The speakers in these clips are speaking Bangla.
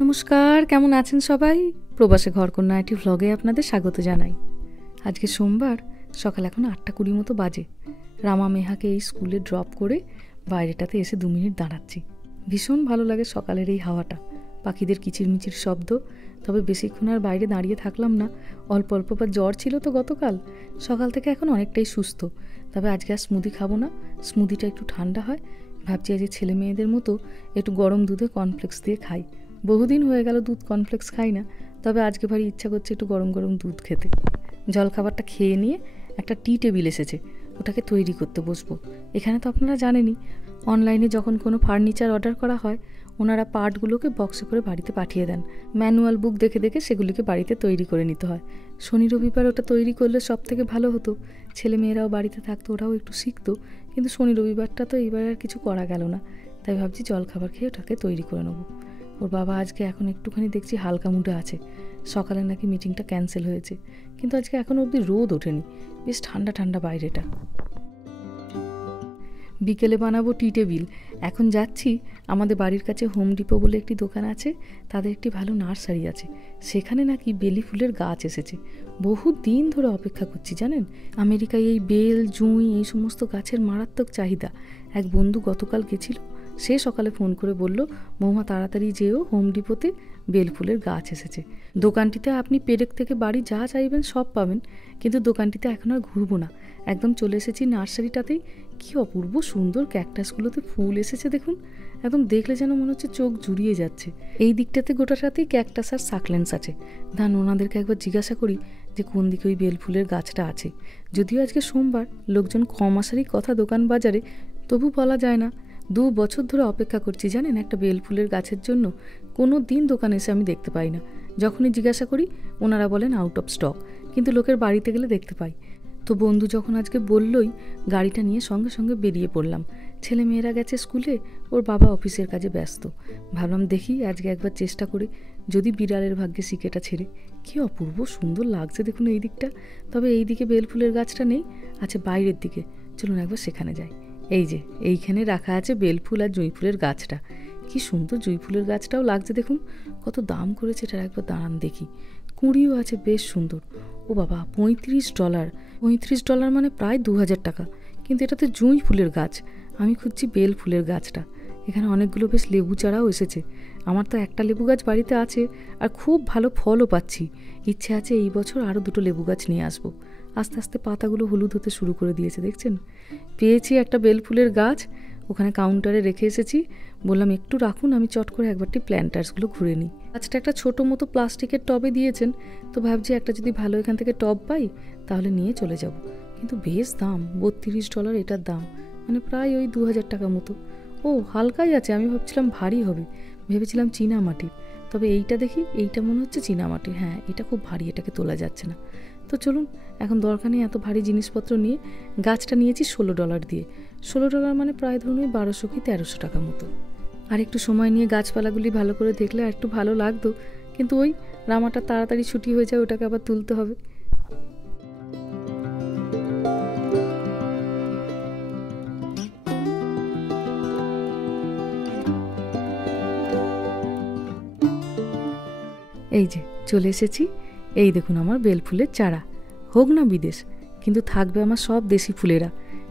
নমস্কার, কেমন আছেন সবাই? প্রবাসে ঘরকন্যা আইটি ভ্লগে আপনাদের স্বাগত জানাই। আজকে সোমবার, সকাল এখন 8:20 মতো বাজে। রামা মেহাকে এই স্কুলে ড্রপ করে বাইরেটাতে এসে 2 মিনিট দাঁড়াচ্ছি। ভীষণ ভালো লাগে সকালের এই হাওয়াটা, পাখিদের কিচিরমিচির শব্দ। তবে বেশিক্ষণ আর বাইরে দাঁড়িয়ে থাকলাম না, অল্প অল্প বা জ্বর ছিল তো গতকাল, সকাল থেকে এখন অনেকটাই সুস্থ। তবে আজকে আর স্মুদি খাবো না, স্মুদিটা একটু ঠান্ডা হয়। ভাবছি আজ ছেলে মেয়েদের মতো একটু গরম দুধে কর্নফ্লেক্স দিয়ে খাই। বহুদিন হয়ে গেল দুধ কর্নফ্লেক্স খাই না, তবে আজকে ভারী ইচ্ছা করছে একটু গরম গরম দুধ খেতে। জলখাবারটা খেয়ে নিয়ে একটা টি টেবিল এসেছে, ওটাকে তৈরি করতে বসবো। এখানে তো আপনারা জানেনই, অনলাইনে যখন কোনো ফার্নিচার অর্ডার করা হয়, ওনারা পার্টগুলোকে বক্সে করে বাড়িতে পাঠিয়ে দেন। ম্যানুয়াল বুক দেখে দেখে সেগুলিকে বাড়িতে তৈরি করে নিতে হয়। শনি রবিবার ওটা তৈরি করলে সব থেকে ভালো হতো, ছেলে মেয়েরাও বাড়িতে থাকতো, ওরাও একটু শিখতো। কিন্তু শনি রবিবারটা তো এইবার আর কিছু করা গেল না, তাই ভাবছি জলখাবার খেয়ে ওটাকে তৈরি করে নেবো। ওর বাবা আজকে এখন একটুখানি দেখছি হালকা মুডে আছে, সকালে নাকি মিটিংটা ক্যান্সেল হয়েছে, কিন্তু আজকে এখনও অবধি রোদ ওঠেনি, বেশ ঠান্ডা ঠান্ডা বাইরেটা। বিকেলে বানাবো টি টেবিল। এখন যাচ্ছি, আমাদের বাড়ির কাছে হোম ডিপো বলে একটি দোকান আছে, তাদের একটি ভালো নার্সারি আছে, সেখানে নাকি বেলি ফুলের গাছ এসেছে। বহু দিন ধরে অপেক্ষা করছি জানেন। আমেরিকায় এই বেল, জুঁই এই সমস্ত গাছের মারাত্মক চাহিদা। এক বন্ধু গতকাল গেছিল, সে সকালে ফোন করে বলল, বৌমা তাড়াতাড়ি যেও, হোম ডিপোতে বেল ফুলের গাছ এসেছে। দোকানটিতে আপনি পেরেক থেকে বাড়ি যা চাইবেন সব পাবেন, কিন্তু দোকানটিতে এখন আর ঘুরবো না, একদম চলে এসেছি নার্সারিটাতেই। কি অপূর্ব সুন্দর ক্যাকটাসগুলোতে ফুল এসেছে দেখুন, একদম দেখলে যেন মনে হচ্ছে চোখ জুড়িয়ে যাচ্ছে। এই দিকটাতে গোটাটাতেই ক্যাকটাস আর সাকলেন্স আছে। ধান ওনাদেরকে একবার জিজ্ঞাসা করি যে কোন দিকে ওই বেল ফুলের গাছটা আছে। যদিও আজকে সোমবার, লোকজন কম আসারই কথা দোকান বাজারে, তবু বলা যায় না। 2 বছর ধরে অপেক্ষা করছি জানেন একটা বেল ফুলের গাছের জন্য। কোনো দিন দোকানে এসে আমি দেখতে পাই না। যখনই জিজ্ঞাসা করি ওনারা বলেন আউট অফ স্টক, কিন্তু লোকের বাড়িতে গেলে দেখতে পাই। তো বন্ধু যখন আজকে বললই, গাড়িটা নিয়ে সঙ্গে সঙ্গে বেরিয়ে পড়লাম। ছেলে মেয়েরা গেছে স্কুলে, ওর বাবা অফিসের কাজে ব্যস্ত। ভাবলাম দেখি আজকে একবার চেষ্টা করে, যদি বিড়ালের ভাগ্যে শিকেটা ছেড়ে। কি অপূর্ব সুন্দর লাগছে দেখুন এই দিকটা। তবে এই দিকে বেল ফুলের গাছটা নেই, আছে বাইরের দিকে। চলুন একবার সেখানে যাই। এই যে এইখানে রাখা আছে বেল ফুল আর জুঁই ফুলের গাছটা। কি সুন্দর জুঁই ফুলের গাছটাও লাগছে দেখুন, কত দাম করেছে এটার, একবার দাঁড়ান দেখি। কুঁড়িও আছে বেশ সুন্দর। ও বাবা, $35। $35 মানে প্রায় 2000 টাকা। কিন্তু এটাতে জুঁই ফুলের গাছ, আমি খুঁজছি বেল ফুলের গাছটা। এখানে অনেকগুলো বেশ লেবু চারাও এসেছে। আমার তো একটা লেবু গাছ বাড়িতে আছে, আর খুব ভালো ফলও পাচ্ছি। ইচ্ছে আছে এই বছর আরও 2টো লেবু গাছ নিয়ে আসবো। আস্তে আস্তে পাতাগুলো হলুদ হতে শুরু করে দিয়েছে দেখছেন। পেয়েছি একটা বেল ফুলের গাছ, ওখানে কাউন্টারে রেখে এসেছি। বললাম একটু রাখুন, আমি চট করে একবারটি প্ল্যান্টার্সগুলো ঘুরে নিই। গাছটা একটা ছোটো মতো প্লাস্টিকের টবে দিয়েছেন, তো ভাবছি একটা যদি ভালো এখান থেকে টব পাই তাহলে নিয়ে চলে যাব। কিন্তু বেশ দাম, $32 এটার দাম, মানে প্রায় ওই 2000 টাকা মতো। ও হালকাই আছে, আমি ভাবছিলাম ভারী হবে, ভেবেছিলাম চীনা মাটির। তবে এইটা দেখি, এইটা মনে হচ্ছে চীনা মাটির। হ্যাঁ, এটা খুব ভারী, এটাকে তোলা যাচ্ছে না। তো চলুন, এখন দরকার নেই এত ভারী জিনিসপত্র নিয়ে। গাছটা নিয়েছি $16 দিয়ে। $16 মানে প্রায় ধরুন 1200 কি 1300 টাকা মতো। আর একটু সময় নিয়ে গাছপালাগুলি ভালো করে দেখলে আর একটু ভালো লাগতো, কিন্তু ওই রামাটা তাড়াতাড়ি ছুটি হয়ে যায়, ওটাকে আবার তুলতে হবে। এই যে চলে এসেছি। এই দেখুন আমার বেল ফুলের চারা, হোক না বিদেশ, কিন্তু থাকবে আমার সব দেশি ফুলেরা।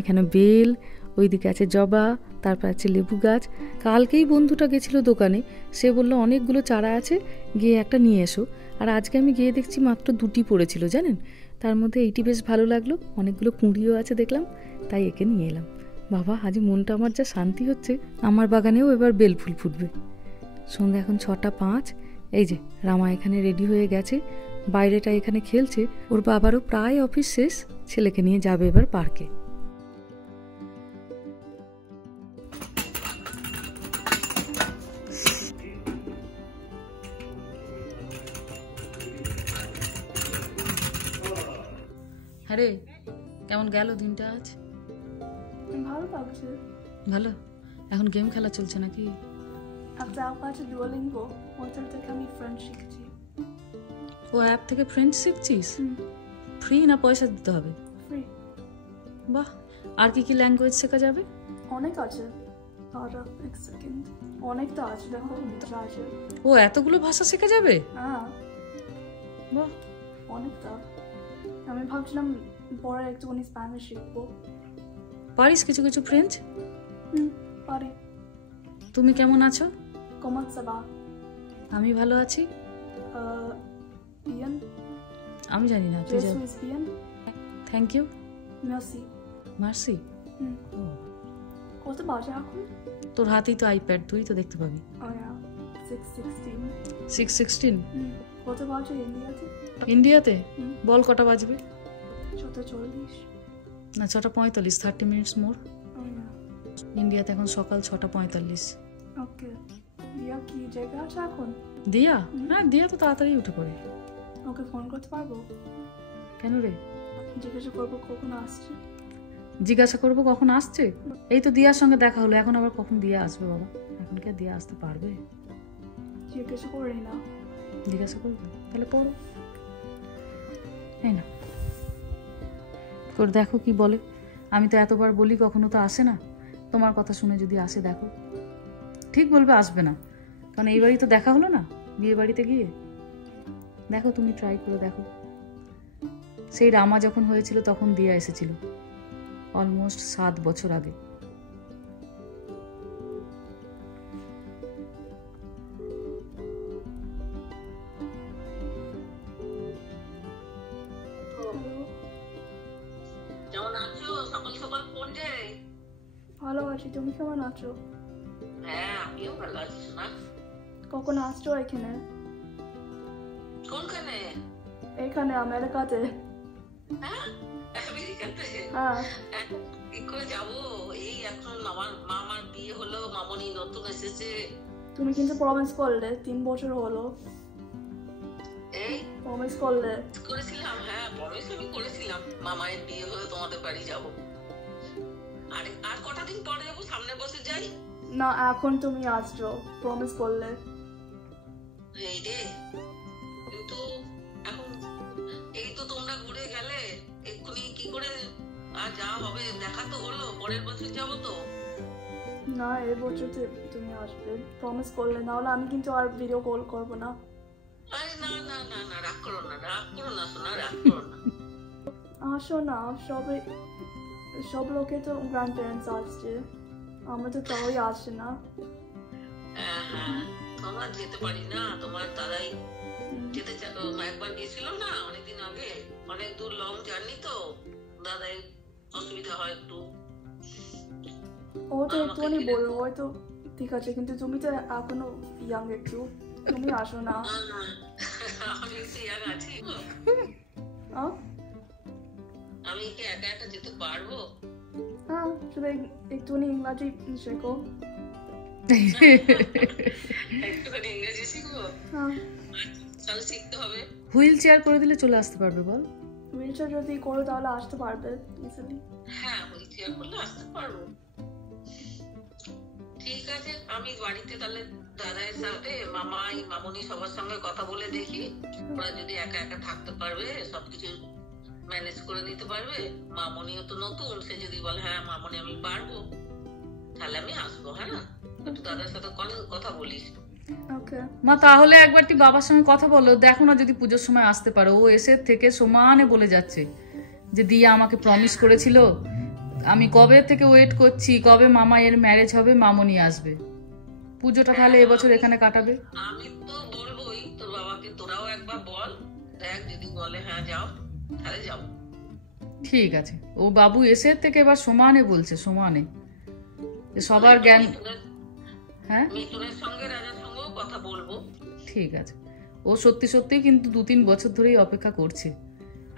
এখানে বেল, ওইদিকে আছে জবা, তারপর আছে লেবু গাছ। কালকেই বন্ধুটা গেছিল দোকানে, সে বলল অনেকগুলো চারা আছে, গিয়ে একটা নিয়ে এসো। আর আজকে আমি গিয়ে দেখছি মাত্র 2টি পড়েছিল জানেন। তার মধ্যে এইটি বেশ ভালো লাগলো, অনেকগুলো কুঁড়িও আছে দেখলাম, তাই একে নিয়ে এলাম। বাবা, আজ মনটা আমার যা শান্তি হচ্ছে, আমার বাগানেও এবার বেল ফুল ফুটবে। সন্ধ্যা এখন 6:05। এই যে রামা এখানে রেডি হয়ে গেছে, বাইরেটা এখানে খেলছে। ওর বাবারও প্রায় অফিস শেষ, ছেলেকে নিয়ে যাবে এবার পার্কে। হ্যাঁ রে, কেমন গেল দিনটা আজ? ভালো লাগছে। ভালো। এখন গেম খেলা চলছে নাকি? একটা অ্যাপ আছে ডুয়োলিঙ্গো, ওটার থেকে আমি ফ্রেঞ্চ শিখছি। ও অ্যাপ থেকে ফ্রেঞ্চ শিখছিস? ফ্রি না পয়সা দিতে হবে? ফ্রি। বাহ, আর কি কি ল্যাঙ্গুয়েজ শেখা যাবে? অনেক আছে, দাঁড়া এক সেকেন্ড, অনেকটা আছে দেখো যা আছে। ও এতগুলো ভাষা শেখা যাবে? হ্যাঁ বাহ, অনেকটা। আমি ভাবছিলাম পরে একটুখানি স্প্যানিশ শিখবো। পারিস কিছু কিছু ফ্রেঞ্চ? পারি। তুমি কেমন আছো? কমন সাবা। আমি ভালো আছি। বিয়ান। আমি জানি না, তুই জেসু জানি। ইজ বিয়ান। Thank you. মের্সি। মার্সি। কত বাজে এখন? তোর হাতেই তো আইপ্যাড, তুই তো দেখতে পাবি। ও ইয়া 6:16। 6:16? কত বাজে ইন্ডিয়াতে? ইন্ডিয়াতে বল কটা বাজবে? 6:40। না 6:45, 30 মিনিটস মোর। ও ইয়া ইন্ডিয়াতে এখন সকাল 6:45। ওকে। দিয়া কি জায়গা আছে এখন? দিয়া? হ্যাঁ দিয়া তো তাড়াতাড়ি উঠে পড়ে। ওকে ফোন করতে পারবো? কেন রে? জিজ্ঞাসা করবো কখন আসছে। জিজ্ঞাসা করবো কখন আসছে? এই তো দিয়ার সঙ্গে দেখা হলো, এখন আবার কখন দিয়া আসবে বাবা? এখন কি আর দিয়া আসতে পারবে? জিজ্ঞাসা করি না। জিজ্ঞাসা করবে? তাহলে করো। এই না করে দেখো কি বলে। আমি তো এতবার বলি কখনো তো আসে না। তোমার কথা শুনে যদি আসে দেখো। ঠিক বলবে, আসবে না, কারণ এই বাড়ি তো দেখা হলো না বিয়ে বাড়িতে গিয়ে। দেখো তুমি ট্রাই করে দেখো। সেই রামা যখন হয়েছিল তখন দিয়া এসেছিল, অলমোস্ট 7 বছর আগে। কেমন আছো? সকাল সকাল ফোন যে। ভালো আছি, তুমি কেমন আছো? হ্যাঁ আমিও ভালো আছি সোনা। কখন আসছো এখানে? কোনখানে? এখানে আমেরিকাতে। হ্যাঁ আমেরিকাতে? হ্যাঁ। কি করে যাবো? এই এখন আমার মামার বিয়ে হলো, মামনি নতুন এসেছে। তুমি কিন্তু প্রমিস করলে 3 বছর হলো। এই প্রমিস করলে। করেছিলাম, হ্যাঁ প্রমিস আমি করেছিলাম মামায়ের বিয়ে হলে তোমাদের বাড়ি যাব। আরে আর কটা দিন পরে যাবো, সামনে বসে যাই। না এখন তুমি আসছো, প্রমিস করলে। এই রে, কিন্তু এখন এই তো তোমরা ঘুরে গেলে, এক্ষুনি কি করে আর যাওয়া হবে? দেখা তো হলো, পরের বছর যাবো তো। না এই বছর তুমি আসবে, প্রমিস করলে, না হলে আমি কিন্তু আর ভিডিও কল করবো না। আরে না না না না, রাগ করো না, রাগ করো না সোনা, রাগ করো না। আসো না, সব লোকে তো গ্র্যান্ড প্যারেন্টস আসছে, আমরা তো তাই আসে না। হ্যাঁ হ্যাঁ, তোমরা যেতে পারি না, তোমার দাদাই যেতে একবার গেছিল না অনেকদিন আগে, অনেক দূর লং জার্নি তো, দাদাই অসুবিধা হয় একটু। ও তো একটুখানি বললো, ওই তো ঠিক আছে, কিন্তু তুমি তো এখনো ইয়াং একটু, তুমি আসো না। আমি একটু ইয়াং আছি, আমি কি একা একা যেতে পারবো? হ্যাঁ শুধু একটুখানি ইংরাজি শেখো। একটুখানি ইংরেজি শিখবো? হ্যাঁ তাহলে শিখতে হবে। হুইল চেয়ার করে দিলে চলে আসতে পারবে বল। হুইল চেয়ার যদি করো তাহলে আসতে পারবে ইজিলি। হ্যাঁ হুইল চেয়ার করলে আসতে পারবো। ঠিক আছে, আমি বাড়িতে তাহলে দাদার সাথে মামাই মামনি সবার সঙ্গে কথা বলে দেখি, ওরা যদি একা একা থাকতে পারবে, সবকিছু ম্যানেজ করে নিতে পারবে। মামনিও তো নতুন, সে যদি বলে হ্যাঁ মামনি আমি পারবো, তাহলে আমি আসবো। হ্যাঁ একটু দাদার সাথে কথা বলিস। ওকে মা তাহলে একবারটি বাবার সঙ্গে কথা বলো, দেখো না যদি পুজোর সময় আসতে পারো। ও এসে থেকে সমানে বলে যাচ্ছে যে দিয়া আমাকে প্রমিস করেছিল, আমি কবে থেকে ওয়েট করছি, কবে মামা এর ম্যারেজ হবে, মামনি আসবে। পুজোটা তাহলে এবছর এখানে কাটাবে। আমি তো বলবোই তোর বাবাকে, তোরাও একবার বল, দেখ যদি বলে হ্যাঁ যাও তাহলে যাবো। ঠিক আছে, ও বাবু এসে থেকে এবার সমানে বলছে, সমানে সবার জ্ঞান। হ্যাঁ মিঠুনের সঙ্গে রাজার সঙ্গেও কথা বলবো। ঠিক আছে, ও সত্যি সত্যি কিন্তু 2-3 বছর ধরেই অপেক্ষা করছে।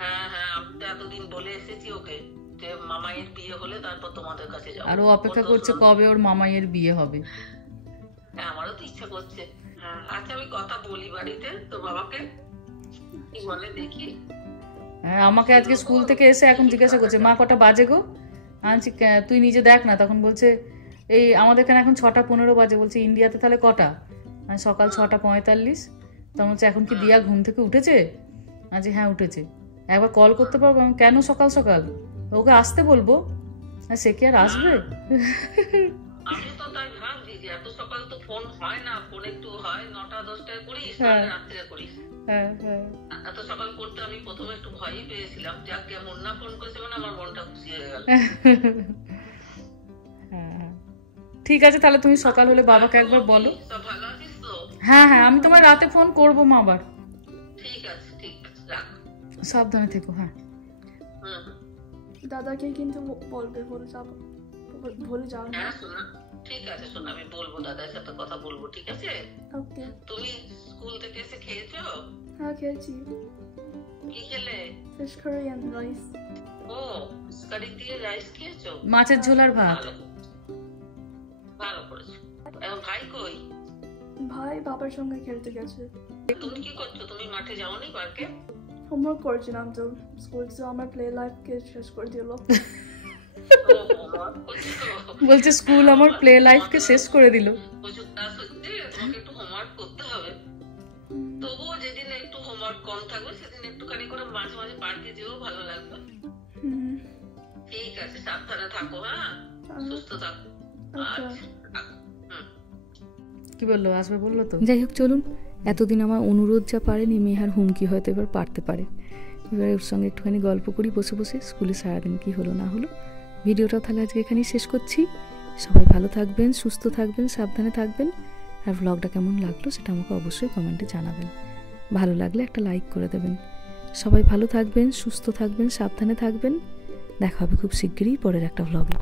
হ্যাঁ হ্যাঁ, আমি তো এতদিন বলে এসেছি ওকে যে মামায়ের বিয়ে হলে তারপর তোমাদের কাছে যাবো। আর ও অপেক্ষা করছে কবে ওর মামাইয়ের বিয়ে হবে। হ্যাঁ আমারও তো ইচ্ছা করছে। হ্যাঁ আচ্ছা আমি কথা বলি বাড়িতে তোর বাবাকে, কি বলে দেখি। হ্যাঁ আমাকে আজকে স্কুল থেকে এসে এখন জিজ্ঞাসা করছে মা কটা বাজে গো। আনছি তুই নিজে দেখ না। তখন বলছে এই আমাদের এখানে এখন 6:15 বাজে। বলছে ইন্ডিয়াতে তাহলে কটা? সকাল 6:45। তখন বলছে এখন কি দিয়া ঘুম থেকে উঠেছে? আজ হ্যাঁ উঠেছে। একবার কল করতে পারবো? আমি কেন সকাল সকাল? ওকে আসতে বলবো? সে কি আর আসবে? আমি তো তাই ভাবছি যে এত সকাল তো ফোন হয় না, ফোন একটু হয় 9টা-10টায় করিস, হ্যাঁ। রাত্রে করিস। হ্যাঁ হ্যাঁ এত সকাল করতে আমি প্রথমে একটু ভয়ই পেয়েছিলাম, যাক গে মুন্না ফোন করেছে মানে আমার মনটা খুশি হয়ে গেল। হ্যাঁ ঠিক আছে, তাহলে তুমি সকাল হলে বাবাকে একবার বলো। সব ভালো আছিস তো? হ্যাঁ হ্যাঁ, আমি তোমায় রাতে ফোন করবো মা আবার। ঠিক আছে রাখ। সাবধানে থেকো। হ্যাঁ হুম। দাদাকে কিন্তু বলবে, ভুলে যাও না। হ্যাঁ শোনা, ঠিক আছে শোনা, আমি বলবো, দাদার সাথে কথা বলবো, ঠিক আছে? ওকে। তুমি স্কুল থেকে এসে খেয়েছো? হ্যাঁ খেয়েছি, কি খেলে? Fish curry and rice. ও, কারি দিয়ে রাইস খেয়েছো? মাছের ঝোল আর ভাত। ভালো, ভালো করেছো। এখন ভাই কই? ভাই বাবার সঙ্গে খেলতে গেছে। তুমি কি করছো? তুমি মাঠে যাওনি পার্কে? হোমওয়ার্ক করছিলাম তো, স্কুল তো আমার প্লে লাইফকে শেষ করে দিল। ও, homework করছো? বলছে স্কুল আমার প্লে লাইফকে শেষ করে দিল। প্রচুর ক্লাস হচ্ছে, তোমাকে একটু হোমওয়ার্ক করতে হবে। তবুও যেদিন একটু হোমওয়ার্ক কম থাকবে সেদিন একটুখানি করে মাঝে মাঝে পার্কে যেও, ভালো লাগবে। ঠিক আছে, সাবধানে থাকো, হ্যাঁ, সুস্থ থাকো। আচ্ছা, কি বললো, আসবে বললো তো। যাই হোক চলুন, এতদিন আমার অনুরোধ যা পারেনি মেহার হুমকি হয়তো এবার পারতে পারে। এবার ওর সঙ্গে একটুখানি গল্প করি বসে বসে, স্কুলে সারাদিন কি হলো না হলো। ভিডিওটা তাহলে আজকে এখানেই শেষ করছি। সবাই ভালো থাকবেন, সুস্থ থাকবেন, সাবধানে থাকবেন। আর ব্লগটা কেমন লাগলো সেটা আমাকে অবশ্যই কমেন্টে জানাবেন। ভালো লাগলে একটা লাইক করে দেবেন। সবাই ভালো থাকবেন, সুস্থ থাকবেন, সাবধানে থাকবেন। দেখা হবে খুব শিগগিরই পরের একটা ব্লগে।